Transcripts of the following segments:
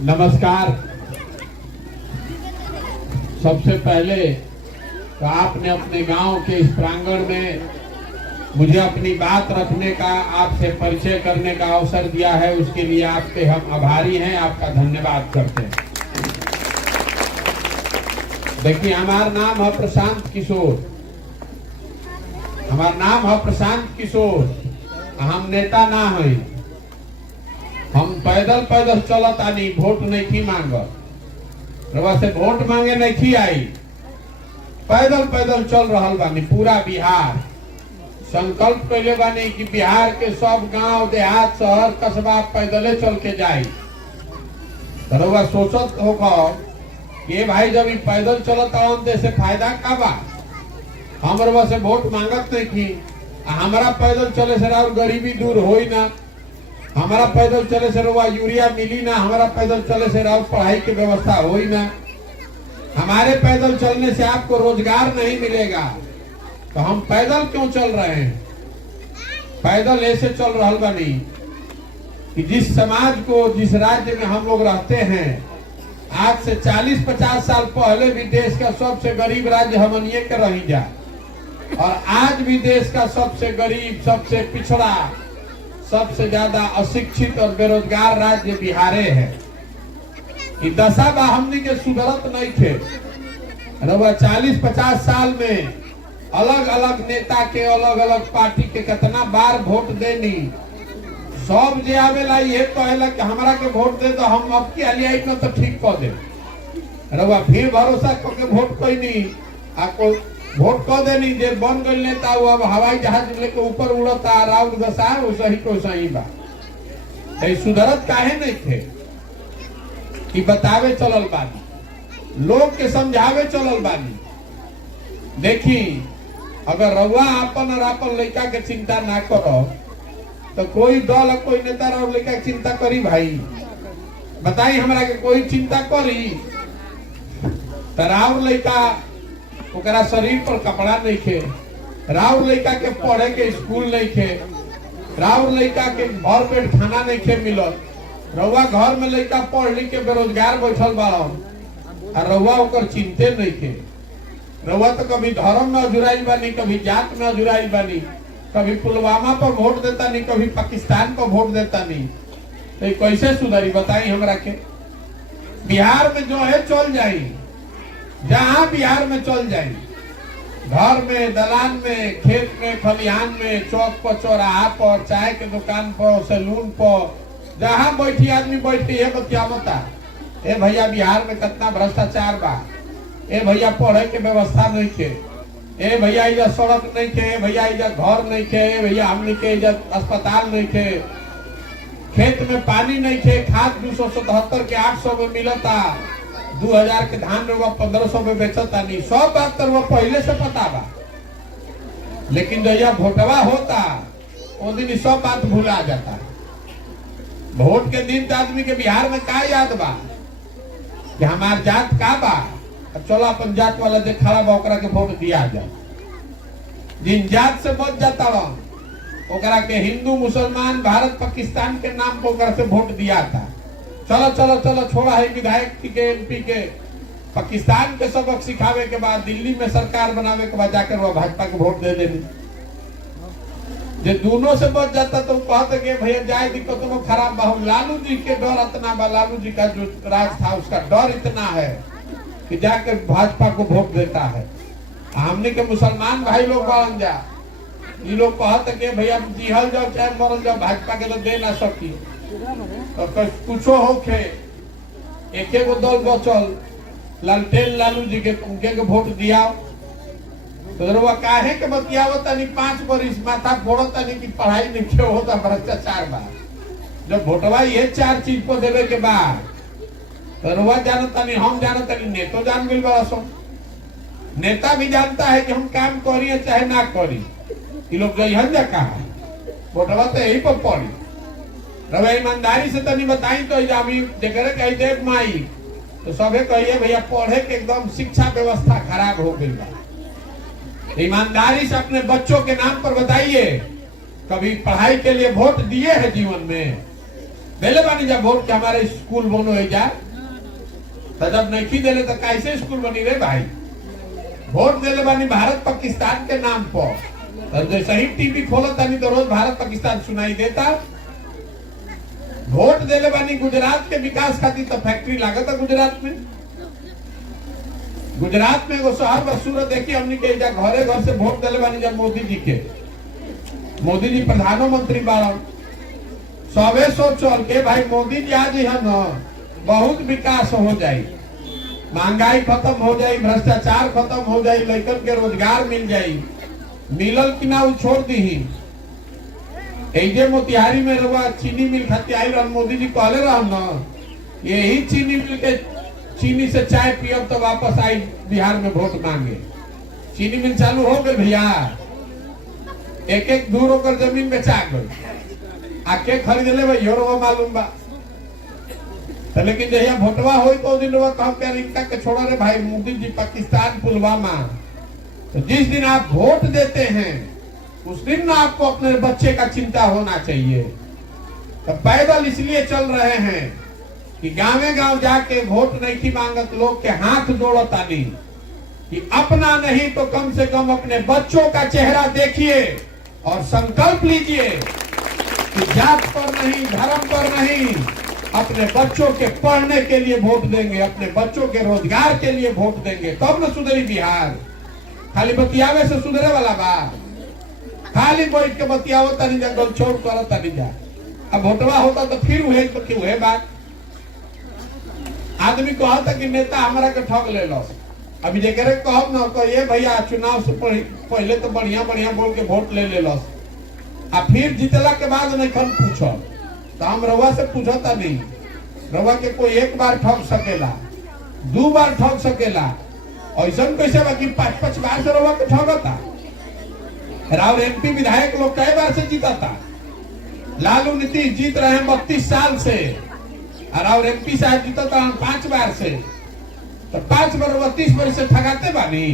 नमस्कार। सबसे पहले तो आपने अपने गांव के इस प्रांगण में मुझे अपनी बात रखने का, आपसे परिचय करने का अवसर दिया है, उसके लिए आपके हम आभारी हैं, आपका धन्यवाद करते हैं। देखिए, हमारा नाम है प्रशांत किशोर, हमारा नाम है प्रशांत किशोर। हम नेता ना है, हम पैदल पैदल चलत आनी, वोट नहीं थी मांगत, रवा से वोट मांगे नहीं थी आई, पैदल पैदल चल रहा बानी पूरा बिहार। संकल्प कैले बानी कि बिहार के सब गांव देहात शहर कस्बा पैदले चल के जाई। रवा सोचत होगा कि भाई जब पैदल चलत आवन से फायदा का बा, हम रवा से वोट मांगत नहीं थी, हमारा पैदल चले से और गरीबी दूर होई ना, हमारा पैदल चले से रवा यूरिया मिली ना, हमारा पैदल चले से और पढ़ाई की व्यवस्था होई ना, हमारे पैदल चलने से आपको रोजगार नहीं मिलेगा, तो हम पैदल क्यों चल रहे हैं? पैदल ऐसे चल रहा बनी कि जिस समाज को, जिस राज्य में हम लोग रहते हैं, आज से 40-50 साल पहले भी देश का सबसे गरीब राज्य हमनिए के रही जा, और आज भी देश का सबसे गरीब, सबसे पिछड़ा, सबसे ज्यादा अशिक्षित और बेरोजगार राज्य बिहारे है। कि दशा बा हमनी के सुधरत नहीं थे। 40-50 साल में अलग अलग नेता के, अलग अलग पार्टी के कितना बार वोट देनी, सब जे आवेला ये कहला कि हमरा के वोट दे तो हम अब की अलियाई को तो ठीक कर दे। रवा फिर भरोसा करके वोट कोई नहीं, आपको वोट कह देनी, जे बन गई नेता वो अब हवाई जहाज लेके ऊपर उड़ता, राउर दशा वैसा ही को सही बा। सुधरत काहे नहीं थे कि बतावे चलल बानी, लोग के समझावे चलल बानी। देखी, अगर रउआ आपन और आपन लड़का के चिंता ना करो तो कोई दल, कोई नेता और लड़का की चिंता करी? भाई बताई हमरा के कोई चिंता करी? राउर लड़का ओकरा शरीर पर कपड़ा नहीं खे, राउर लड़का के पढ़े के स्कूल नहीं खे, राउर लड़का के भर पेट खाना नहीं खे मिलत, रउआ घर में लड़का पढ़ लिख के बेरोजगार बैठल बा और रउआ ओकर चिंते नहीं खे। रउआ तो कभी धर्म में अजुराइल बानी, कभी जात में अजुराइल बानी, कभी पुलवामा पर वोट देता नहीं, कभी पाकिस्तान पर वोट देता नहीं, तो कैसे सुधरी? बताई हमरा के। बिहार में जो है चल जाई, जहां बिहार में चल जाए, घर में, दलान में, खेत में, खलिहान में, चौक पर, चौराहा पर, चाय के दुकान पर, सैलून पर, जहां बैठी आदमी बैठी है बतिया बता, ए भैया बिहार में कितना भ्रष्टाचार बा, ए भैया पढ़े के व्यवस्था नहीं थे, ए भैया इधर सड़क नहीं थे, भैया इधर घर नहीं थे, भैया हमने के इधर अस्पताल नहीं थे, खेत में पानी नहीं थे, खाद 277 के 800 में मिलता, 2000 के धान रुआ 1500 में बेचता नहीं। सब बात तो वो पहले से पता बा, लेकिन जब यह वोटवा होता वो दिन सब बात भूला जाता है। वोट के दिन तो आदमी के बिहार में का याद बा कि हमार जात का बा, चलो अपन जात वाला जो खड़ा बा ओकरा के वोट दिया जाए। जिन जात से बच जाता ओकरा के हिंदू, मुसलमान, भारत, पाकिस्तान के नाम पर ओकरा से वोट दिया था। चलो चलो चलो छोड़ा है विधायक के, एमपी के, पाकिस्तान के सबक सिखावे के बाद, दिल्ली में सरकार बनावे के बाद जाकर वो भाजपा को वोट दे देनी। जो दोनों से बच जाता तो कहते कि भैया जाए दिक्कत तो खराब बा। लालू जी के डर इतना बा, लालू जी का जो राज था उसका डर इतना है कि जाकर भाजपा को वोट देता है। हमने के मुसलमान भाई लोग बन जा, ये लोग कहते कि भैया दिहल जाओ चाहे मरल जाओ, भाजपा के तो दे ना सकी, तो कुछो होखे, एक एगो दल बचल, लालटेन लालू जी के, उनके के वोट दिया। तो रउआ काहे के बतियावता नहीं? 5 बरिस माथा फोड़ता नहीं कि पढ़ाई नहीं क्यों होता, भ्रष्टाचार बा। जब वोटवा ये 4 चीज को देवे के बाद तो रउआ जानता नहीं, हम जानता नहीं, नेतो जान गई बड़ा सो, नेता भी जानता है कि हम काम करिए चाहे ना करी, ये लोग जइहन जा कहा, वोटवा तो यही पर पड़ी। रवा ईमानदारी से तनी बताई तो जगह कही दे माई तो सबे कहिए भैया पढ़े के एकदम शिक्षा व्यवस्था खराब हो गई बा। ईमानदारी से अपने बच्चों के नाम पर बताइए, कभी पढ़ाई के लिए वोट दिए हैं जीवन में? देले बानी जब वोट के हमारे स्कूल बनो है जा, तो जब नहीं देले तो कैसे स्कूल बनी रे भाई। वोट देले बानी भारत पाकिस्तान के नाम पर, तो जैसे ही टीवी खोलो तनी तो रोज भारत पाकिस्तान सुनाई देता। वोट देले बानी गुजरात के विकास खातिर, तो फैक्ट्री लागत है गुजरात में। गुजरात में एगो शहर बस सूरत देखी हमने के घरे घर से वोट देले बानी जब मोदी जी के, मोदी जी प्रधानमंत्री बारन, सबे सोचल के भाई मोदी जी आज है न बहुत विकास हो जाये, महंगाई खत्म हो जाये, भ्रष्टाचार खत्म हो जाये, लड़कन के रोजगार मिल जाये। मिलल कि ना छोड़ दी। मोतिहारी में रहुआ चीनी मिल खाती आई रहा, मोदी जी कहले रहा न यही चीनी मिल के चीनी से चाय पियब तो वापस आई बिहार में वोट मांगे। चीनी मिल चालू हो गए भैया, एक एक दूर होकर जमीन बेचा गई, आके खरीद ले भैया मालूम बा। तो लेकिन जहिया वोटवा हो तो दिन कह के छोड़ा रे भाई मोदी जी पाकिस्तान पुलवामा। तो जिस दिन आप वोट देते हैं उस दिन ना आपको अपने बच्चे का चिंता होना चाहिए। तो पैदल इसलिए चल रहे हैं कि गांवे गांव जाके वोट नहीं की मांगत लोग के हाथ जोड़ता नहीं कि अपना नहीं तो कम से कम अपने बच्चों का चेहरा देखिए और संकल्प लीजिए कि जात पर नहीं, धर्म पर नहीं, अपने बच्चों के पढ़ने के लिए वोट देंगे, अपने बच्चों के रोजगार के लिए वोट देंगे, तब न सुधरी बिहार। खाली बतियावे से सुधरे वाला बा, खाली बैठ के बतियावो तनी जा, गोल छोड़ करो तनी जा। अब वोटवा होता तो फिर हुए तो क्यों है बात। आदमी कहता कि नेता हमारा के ठग ले लो, अभी जेकरे कहब न तो ये भैया चुनाव से पहले तो बढ़िया बढ़िया बोल के वोट ले लो, आ फिर जीतला के बाद नहीं खन पूछो। तो हम रवा से पूछता नहीं, रवा के कोई एक बार ठग सकेला, 2 बार ठग सकेला, ऐसा कैसे बाकी 5-5 बार से रवा के ठगता। राव एमपी विधायक लोग कई बार से जीता था, लालू नीतीश जीत रहे हैं 32 साल से, और एमपी साहब जीता था 5 बार से। तो 5 बार 32 बार से ठगाते बानी।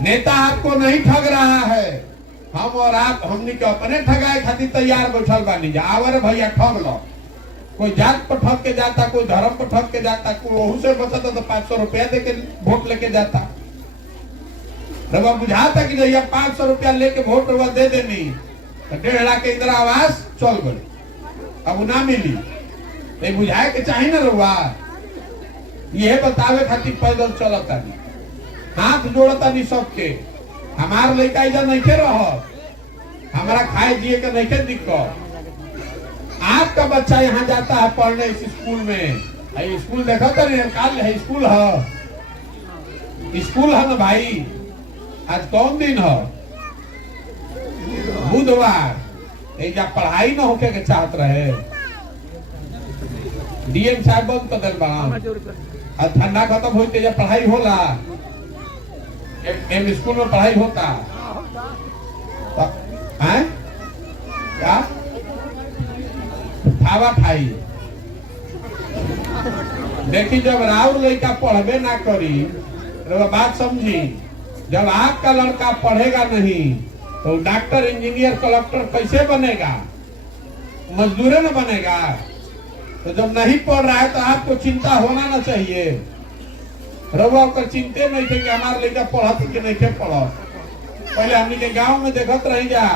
नेता आपको नहीं ठग रहा है, हम और आप हमने के अपने ठगाए खातिर तैयार बैठल बानी। आवर भैया ठग लो, कोई जात पर ठग के जाता, कोई धर्म पर ठग के जाता, कोई वहू से बचता तो 500 रुपया दे के वोट लेके जाता। रवा बुझाता कि जब 500 रुपया लेके वोट रवा दे देनी तो 1.5 लाख के इंदिरा आवास चल गई, अब ना मिली। ये बुझाए के चाहिए ना रवा, ये बतावे खातिर पैदल चलता नहीं, हाथ जोड़ता नहीं सबके। हमार लड़का इधर नहीं के रह, हमारा खाए जिए के नहीं के दिक्कत। आपका बच्चा यहाँ जाता है पढ़ने इस स्कूल में, स्कूल देखो तो नहीं काल है, स्कूल है, स्कूल है ना भाई। आज कौन दिन है? बुधवार। एक पढ़ाई न होके के चाहत रहे, डीएम साहब बंद कर दिल बा। ठंडा खत्म होते जब पढ़ाई होला, एम स्कूल में पढ़ाई होता है क्या? थावा ठाई देखी, जब राउर लड़का पढ़बे ना करी तो बात समझी। जब आपका लड़का पढ़ेगा नहीं तो डॉक्टर, इंजीनियर, कलेक्टर कैसे बनेगा? मजदूर न बनेगा। तो जब नहीं पढ़ रहा है तो आपको चिंता होना ना चाहिए। रवा कर चिंते नहीं थे कि हमारे लड़का पढ़त कि नहीं थे पढ़त। पहले हमने के गांव में देखत रही जा,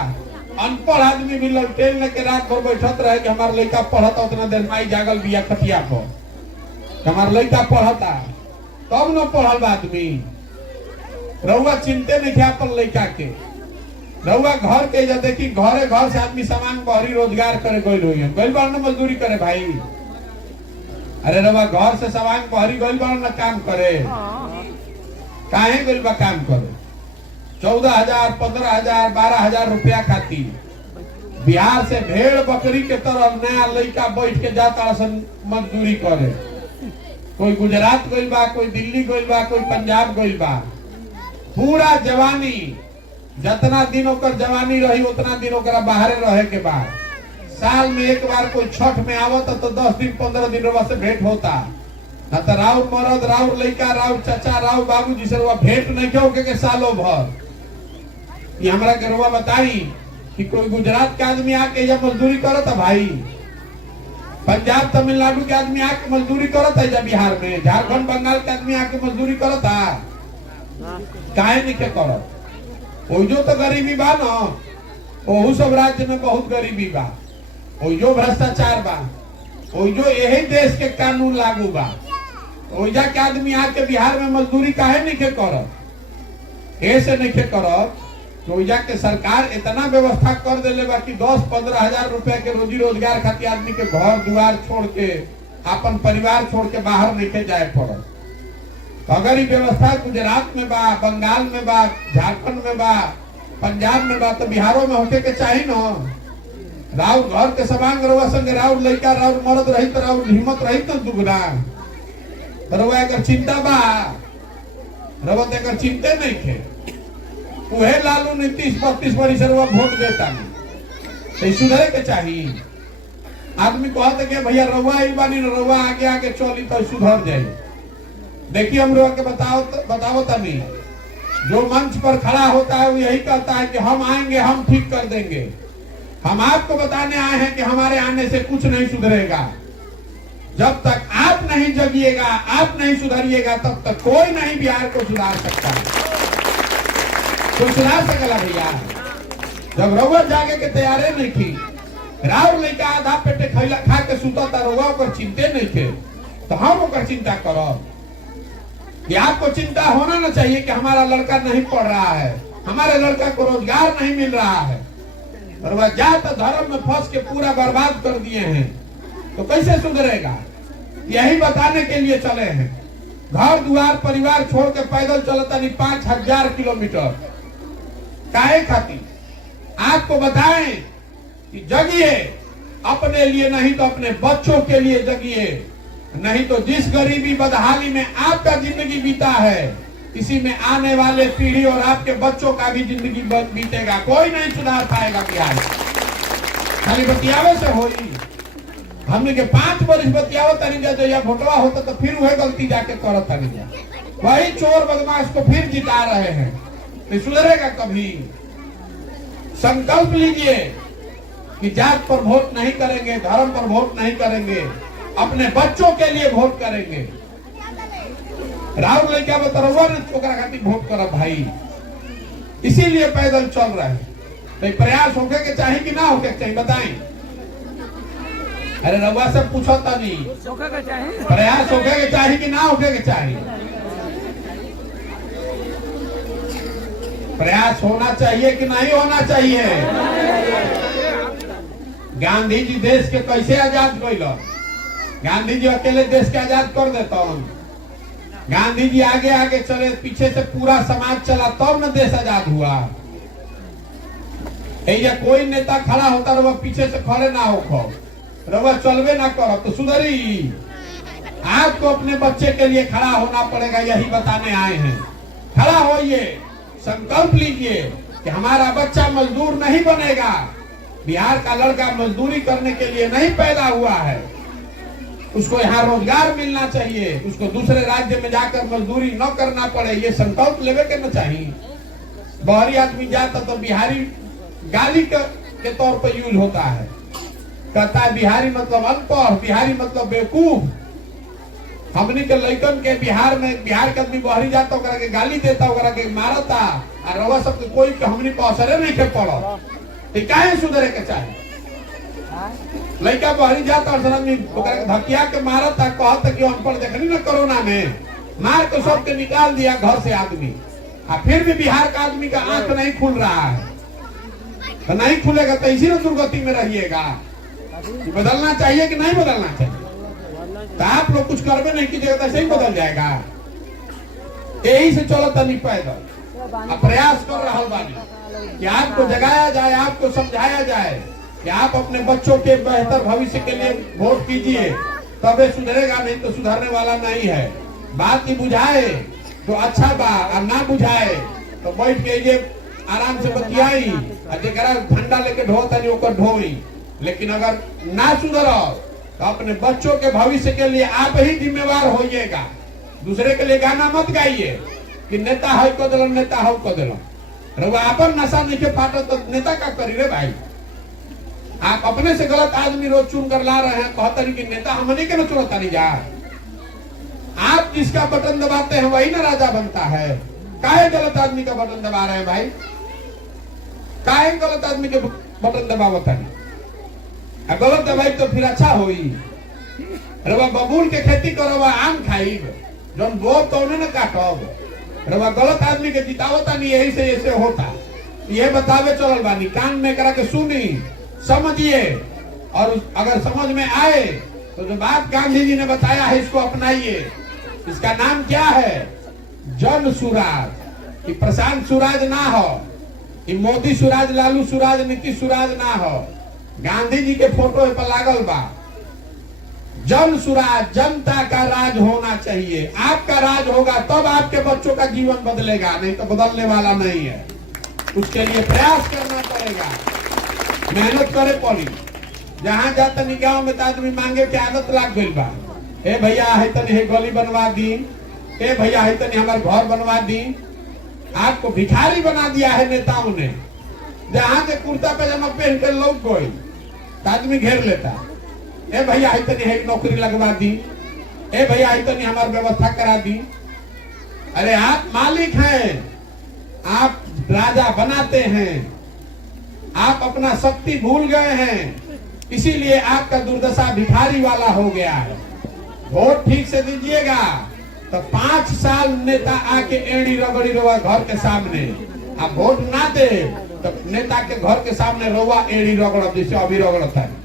अनपढ़ आदमी भी ललटेन लेके रात भर बैठत रहे कि हमारे लड़का पढ़ता, उतना देर माई जागल बिया खटिया पर हमारे लड़का पढ़ता, तब न पढ़ल आदमी। रउआ चिंते नहीं थे अपन लड़का के। रउआ घर के जा देखी, घरे घर से आदमी सामान बहरी रोजगार करे गई रही है, गई बार न मजदूरी करे भाई। अरे रवा घर से सामान बहरी गई बार न काम करे, काहे गई बा काम करे? 14,000, 15,000, 12,000 रुपया खाती बिहार से भेड़ बकरी के तरह नया लड़का बैठ के जाता मजदूरी करे। कोई गुजरात गई बा, कोई दिल्ली गई बा, कोई पंजाब गई बा। पूरा जवानी, जितना दिन ओकर जवानी रही उतना दिन ओकरा बाहर रहे के बाद। साल में एक बार कोई छठ में आवता तो 10 दिन 15 दिन से भेंट होता, ना तो राव मरद, राव लड़का, राव चाचा, राव बाबू जी से भेंट नहीं होके के सालों भर। ये हमरा के रुआ बताई कि कोई गुजरात के आदमी आके जब मजदूरी करता भाई, पंजाब तमिलनाडु के आदमी आके मजदूरी करता है जब बिहार में, झारखंड बंगाल के आदमी आके मजदूरी करता काहे नहीं के करत। ओ जो तो गरीबी बा ना, ओहू सब राज्य में बहुत गरीबी बा, ओ जो भ्रष्टाचार बा, ओ जो यही देश के कानून लागू बा, ओइजा के आदमी आके बिहार में मजदूरी काहे नहीं के करत। ऐसे नहीं के करत तो ओइजा के सरकार इतना व्यवस्था कर देले बा कि 10-15 हजार रुपया के रोजी रोजगार खातिर आदमी के घर दुआर छोड़ के, अपन परिवार छोड़ के बाहर नहीं जाए पड़त। तो अगर ये व्यवस्था गुजरात में बा, बंगाल में बा, झारखंड में बा, पंजाब में बा, तो बिहारों में होके के चाहिए न। राउर घर के सबांग रउआ संगे राउर लड़का राउर मर्द रही तो राउर हिम्मत रही तो दुगना। रउआ अगर चिंता बा, रउआ तो अगर चिंते नहीं थे, उहे लालू ने 30-32 वर्ष रउआ वोट देता नहीं, तो सुधरे के चाहिए। आदमी कहते कि भैया रउआ ही बानी, रउआ आगे आगे चली तो सुधर जाये। देखिए हम लोग के बताओ तनी, जो मंच पर खड़ा होता है वो यही कहता है कि हम आएंगे, हम ठीक कर देंगे। हम आपको बताने आए हैं कि हमारे आने से कुछ नहीं सुधरेगा। जब तक आप नहीं जगिएगा, आप नहीं सुधरिएगा, तब तक कोई नहीं बिहार को सुधार सकता। कोई सुधार सकेला भैया? जब रउआ जागे के तैयारे नहीं थी, राउर लड़का आधा पेटे खा के सुता था, रउआ ओकर चिंते नहीं थे, तो हम ओकर चिंता करब। कि आपको चिंता होना ना चाहिए कि हमारा लड़का नहीं पढ़ रहा है, हमारे लड़का को रोजगार नहीं मिल रहा है, और वह जात धर्म में फंस के पूरा बर्बाद कर दिए हैं, तो कैसे सुधरेगा? यही बताने के लिए चले हैं। घर दुआर परिवार छोड़ के पैदल चलता नहीं 5000 किलोमीटर, काहे खातिर? आपको बताएं कि जगिए, अपने लिए नहीं तो अपने बच्चों के लिए जगिए। नहीं तो जिस गरीबी बदहाली में आपका जिंदगी बीता है, इसी में आने वाले पीढ़ी और आपके बच्चों का भी जिंदगी बीतेगा। कोई नहीं सुधार पाएगा बिहार। खाली बतियावे से होई। हमने के 5 वर्ष बतियावत तनी जा, या भोटवा होता तो फिर वही गलती जाके करत तनी जा, वही चोर बदमाश को फिर जिता रहे हैं। तो सुधरेगा कभी? संकल्प लीजिए कि जात पर वोट नहीं करेंगे, धर्म पर वोट नहीं करेंगे, अपने बच्चों के लिए वोट करेंगे। राहुल लड़का बतरवा ने छोकरा खातिर वोट करा भाई, इसीलिए पैदल चल रहे हैं। तो प्रयास होके के चाहिए कि ना होके चाहिए, बताएं। अरे रउआ से पूछो तनी, प्रयास होके के चाहिए कि ना होके के चाहिए? प्रयास होना चाहिए कि नहीं होना चाहिए? गांधी जी देश के कैसे आजाद कइल? गांधी जी अकेले देश के आजाद कर देता। गांधी जी आगे आगे चले, पीछे से पूरा समाज चला, तब न देश आजाद हुआ। या कोई नेता खड़ा होता रहा, पीछे से खड़े ना हो, रवा चलवे ना करो तो सुधरी। आपको अपने बच्चे के लिए खड़ा होना पड़ेगा, यही बताने आए हैं। खड़ा होइए, संकल्प लीजिए कि हमारा बच्चा मजदूर नहीं बनेगा। बिहार का लड़का मजदूरी करने के लिए नहीं पैदा हुआ है, उसको यहाँ रोजगार मिलना चाहिए, उसको दूसरे राज्य में जाकर मजदूरी न करना पड़े। ये संकल्प लेवे के न चाहिए। बाहरी आदमी जाता तो बिहारी गाली के तौर पर यूज होता है, कहता है बिहारी मतलब अनपढ़, बिहारी मतलब बेवकूफ। हमनी के लड़कन के बिहार में, बिहार के आदमी बाहरी जाता ओकरा के गाली देता, ओकरा के मारता, और रवा सब कोई हमनी पर असरे नहीं के पड़ा। काहे सुधरे के चाहिए? लड़का बाहरी जाता और धकिया के मारता, कहता कि अनपढ़। देखनी ना कोरोना में मार के सबके निकाल दिया घर से आदमी, और फिर भी बिहार का आदमी का आंख नहीं खुल रहा है। तो नहीं खुलेगा तो इसी दुर्गति में रहिएगा। बदलना चाहिए कि नहीं बदलना चाहिए? तो आप लोग कुछ करवे नहीं कीजिएगा तो ऐसे ही बदल जाएगा। यही से चलो तनी पैदल प्रयास कर रहा बानी कि आपको जगाया जाए, आपको समझाया जाए कि आप अपने बच्चों के बेहतर भविष्य के लिए वोट कीजिए, तबे सुधरेगा, नहीं तो सुधरने वाला नहीं है। बात ही बुझाए तो अच्छा बा, और ना बुझाए तो बैठ के ये आराम से बतियाई, जरा झंडा लेके ढोता नहीं ओकर ढोई। लेकिन अगर ना सुधरो तो अपने बच्चों के भविष्य के लिए आप ही जिम्मेवार होइएगा। दूसरे के लिए गाना मत गाइए कि नेता है को दिलो, नेता है को दिलो। रउआ अपन नशा नहीं फाटो तो नेता का करी रे भाई? आप अपने से गलत आदमी रोज चुन कर ला रहे हैं, कहते हैं कि नेता हमने के न चुनता नहीं जा। आप जिसका बटन दबाते हैं वही ना राजा बनता है। काहे गलत आदमी का बटन दबा रहे हैं भाई? काहे गलत आदमी के बटन दबावता नहीं? गलत दबाई तो फिर अच्छा होई। रवा बबूल के खेती करो, आम खाइब, जौन बोब तो उन्हें न काटब। रवा गलत आदमी के जितावता नहीं, यही से ऐसे होता। ये बतावे चलल बानी, कान में करा के सुनी, समझिए, और अगर समझ में आए तो जो बात गांधी जी ने बताया है इसको अपनाइए। इसका नाम क्या है? जन सुराज। कि प्रशांत सुराज ना हो, कि मोदी सुराज, लालू सुराज, नीतीश सुराज ना हो। गांधी जी के फोटो पर लागल बा जन सुराज, जनता का राज होना चाहिए। आपका राज होगा तब आपके बच्चों का जीवन बदलेगा, नहीं तो बदलने वाला नहीं है। उसके लिए प्रयास करना पड़ेगा, मेहनत करे पड़ी। जहां जाता नहीं गाँव में तो आदमी मांगे के आदत लाग गई बा। ए भैया है तनी है गली बनवा दी, ए भैया है तनी हमारे घर बनवा दी। आपको भिखारी बना दिया है नेताओं ने। जहां से कुर्ता पैजामा पहन कर लोग कोई तो आदमी घेर लेता। ए भैया है तनी है नौकरी लगवा दी, ए भैया है तनी हमारी व्यवस्था करा दी। अरे आप मालिक हैं, आप राजा बनाते हैं, आप अपना शक्ति भूल गए हैं, इसीलिए आपका दुर्दशा भिखारी वाला हो गया है। वोट ठीक से दीजिएगा तो 5 साल नेता आके एड़ी रगड़ी रोवा घर के सामने। आप वोट ना दे तो नेता के घर के सामने रोवा एड़ी रगड़, जैसे अभी रगड़ता है।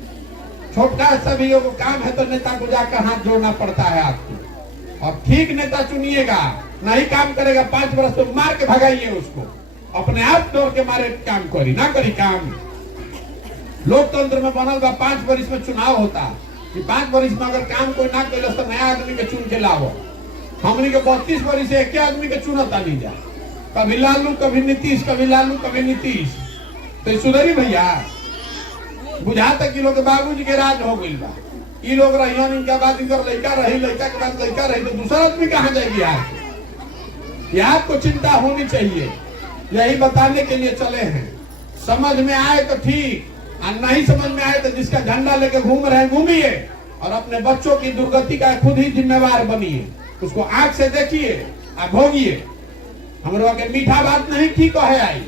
छोटा सा भी काम है तो नेता को जाकर हाथ जोड़ना पड़ता है आपको। और ठीक नेता चुनिएगा, नहीं काम करेगा 5 वर्ष तो मार के भगाइए उसको। अपने आप तोड़ के मारे काम करी ना करी काम। लोकतंत्र में बनल बा 5 वर्ष में चुनाव होता, कि 5 वर्ष में अगर काम कोई ना करे तो नया आदमी के चुन के लाओ। हमने के 32 वर्ष से एक आदमी के चुनता नहीं जा, कभी लालू कभी नीतीश, कभी लालू कभी नीतीश। तो सुधरी भैया, बुझाता कि लोग बाबूजी के राज हो गई बा। ये लोग रही, इनका बाद इनका लड़का रही, लड़का के बाद लड़का रही, तो दूसरा आदमी कहाँ जाएगी? यार को चिंता होनी चाहिए। यही बताने के लिए चले हैं। समझ में आए तो ठीक, और नहीं समझ में आए तो जिसका झंडा लेके घूम रहे हैं घूमिए, और अपने बच्चों की दुर्गति का खुद ही जिम्मेवार बनिए। उसको आंख से देखिए और भोगिए। हम लोग के मीठा बात नहीं ठीक है आई।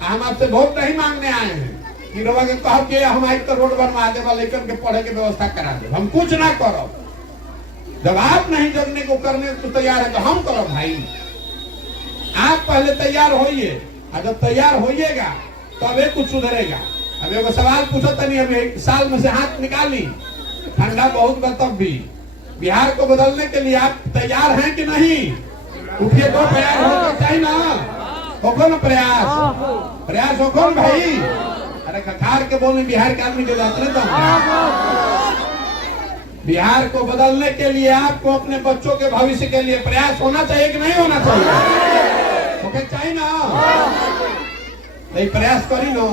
हम आपसे वोट नहीं मांगने आए हैं कि रोवा के कह के हम आई तो रोड बनवा दे, लेकिन के पढ़े की व्यवस्था करा दे। हम कुछ ना करो। जब आप नहीं जगने को करने को तैयार है तो हम करो भाई। आप पहले तैयार होइए, और जब तैयार होइएगा तब एक कुछ सुधरेगा। अब एक सवाल पूछो तो नहीं, अभी 1 साल में से हाथ निकाली, ठंडा बहुत बा, तब भी बिहार को बदलने के लिए आप तैयार हैं कि नहीं? उठिए तो तैयार होना चाहिए ना। होको ना प्रयास, प्रयास होको ना भाई। अरे कखार के बोले बिहार के आदमी के जाते तो बिहार को बदलने के लिए आपको अपने बच्चों के भविष्य के लिए प्रयास होना चाहिए कि नहीं होना चाहिए? ओके चाहिए ना? नहीं प्रयास करी ना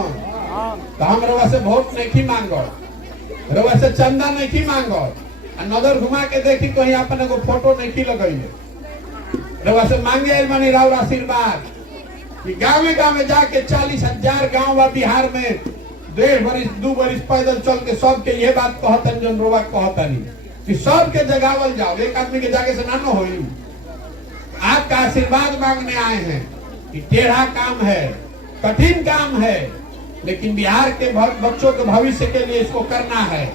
तो हम रवा से वोट नहीं मांगो, रवा से चंदा नहीं मांगो, नजर घुमा के देखी कहीं अपने को फोटो नहीं लगाई। रवा से मांगे मानी राव आशीर्वाद कि गाँव में जाके 40,000 गाँव व बिहार में 1.5 वर्ष 2 वर्ष पैदल चल के सबके ये बात कहतन जन रोवा कहतनी कि सबके जगावल जाओ, एक आदमी के जाके से ना हो। आपका आशीर्वाद मांगने आए हैं कि टेढ़ा काम है, कठिन काम है, लेकिन बिहार के बच्चों के भविष्य के लिए इसको करना है।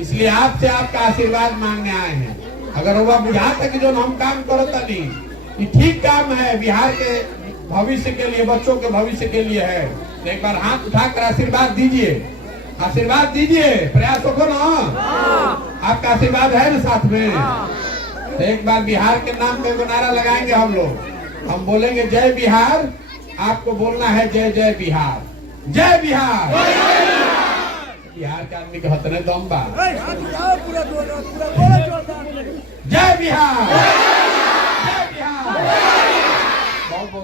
इसलिए आपसे आपका आशीर्वाद मांगने आए हैं। अगर वह बुझाता कि जो हम काम करता नहीं कि ठीक काम है, बिहार के भविष्य के लिए, बच्चों के भविष्य के लिए है, तो एक बार हाथ उठाकर आशीर्वाद दीजिए, आशीर्वाद दीजिए। प्रयास हो ना, आपका आशीर्वाद है ना साथ में। तो एक बार बिहार के नाम पे नारा लगाएंगे हम लोग। हम बोलेंगे जय बिहार, आपको बोलना है जय जय बिहार, जय बिहार। बिहार के आदमी के हतने दम बा। जय बिहार, जय बिहार। बहुत बहुत